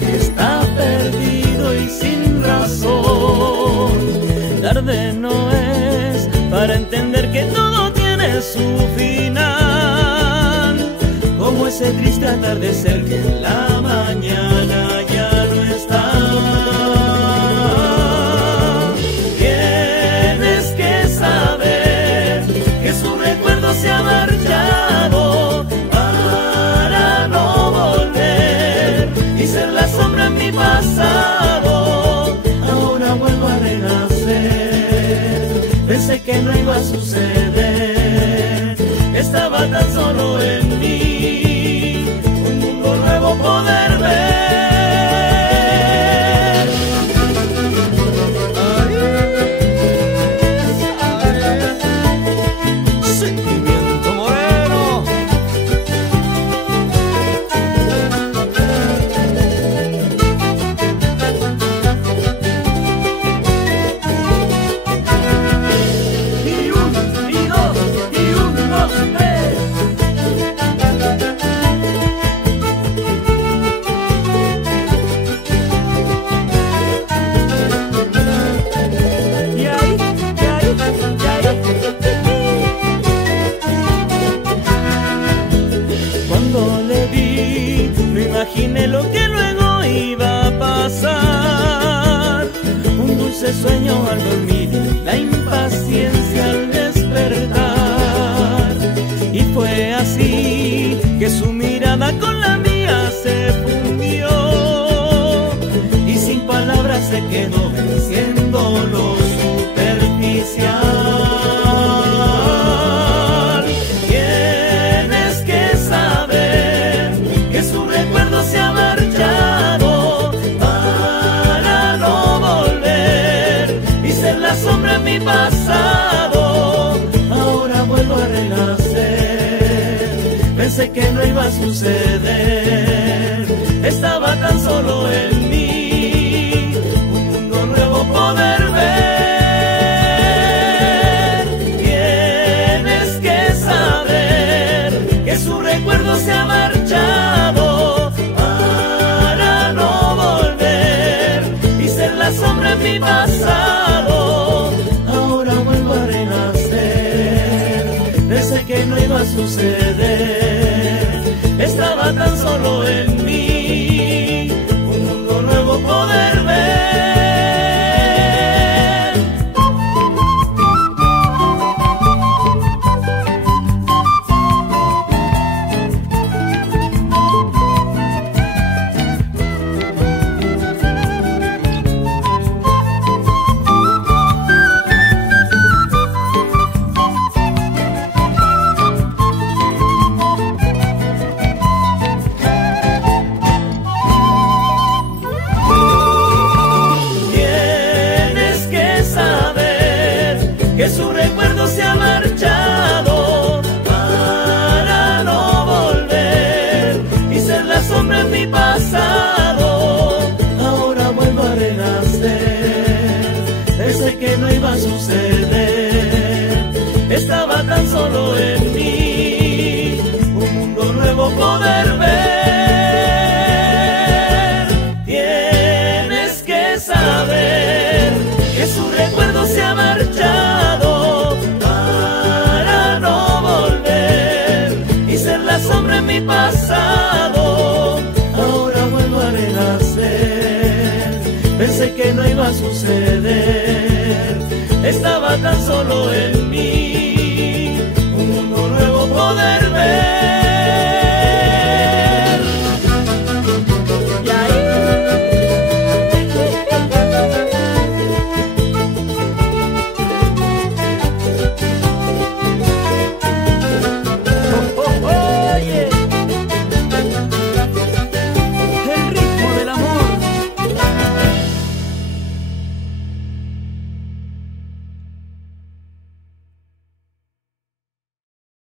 Que está perdido y sin razón. Tarde no es para entender que todo tiene su final, como ese triste atardecer que en la mañana ya no está. Tienes que saber que su recuerdo se ha marchado para no volver y ser la sombra en mi pasado. Ahora vuelvo a renacer. Pensé que no iba a suceder, estaba tan solo en mí, un mundo nuevo poder ver. Sentimiento Moreno. Cuando le vi, no imaginé lo que luego iba a pasar. Un dulce sueño al dormir, la impaciencia al despertar. Y fue así que su mirada con la mía se fundió, y sin palabras se quedó venciendo lo superficial. Se ha marchado para no volver y ser la sombra en mi pasado. Ahora vuelvo a renacer. Pensé que no iba a suceder, estaba tan solo en mí, un mundo nuevo poder ver. Tienes que saber que su recuerdo se ha marchado para no volver y ser la sombra en mi pasado. Ahora vuelvo a renacer. Pensé que no iba a suceder, estaba tan solo en mí, un mundo nuevo poder ver. Que su recuerdo se ha marchado para no volver y ser la sombra en mi pasado. Ahora vuelvo a renacer. Pensé que no iba a suceder, estaba tan solo en mí, un mundo nuevo poder ver. Tienes que saber que su recuerdo se ha marchado para no volver y ser la sombra en mi pasado. Ahora vuelvo a renacer. Pensé que no iba a suceder, estaba tan solo en mí,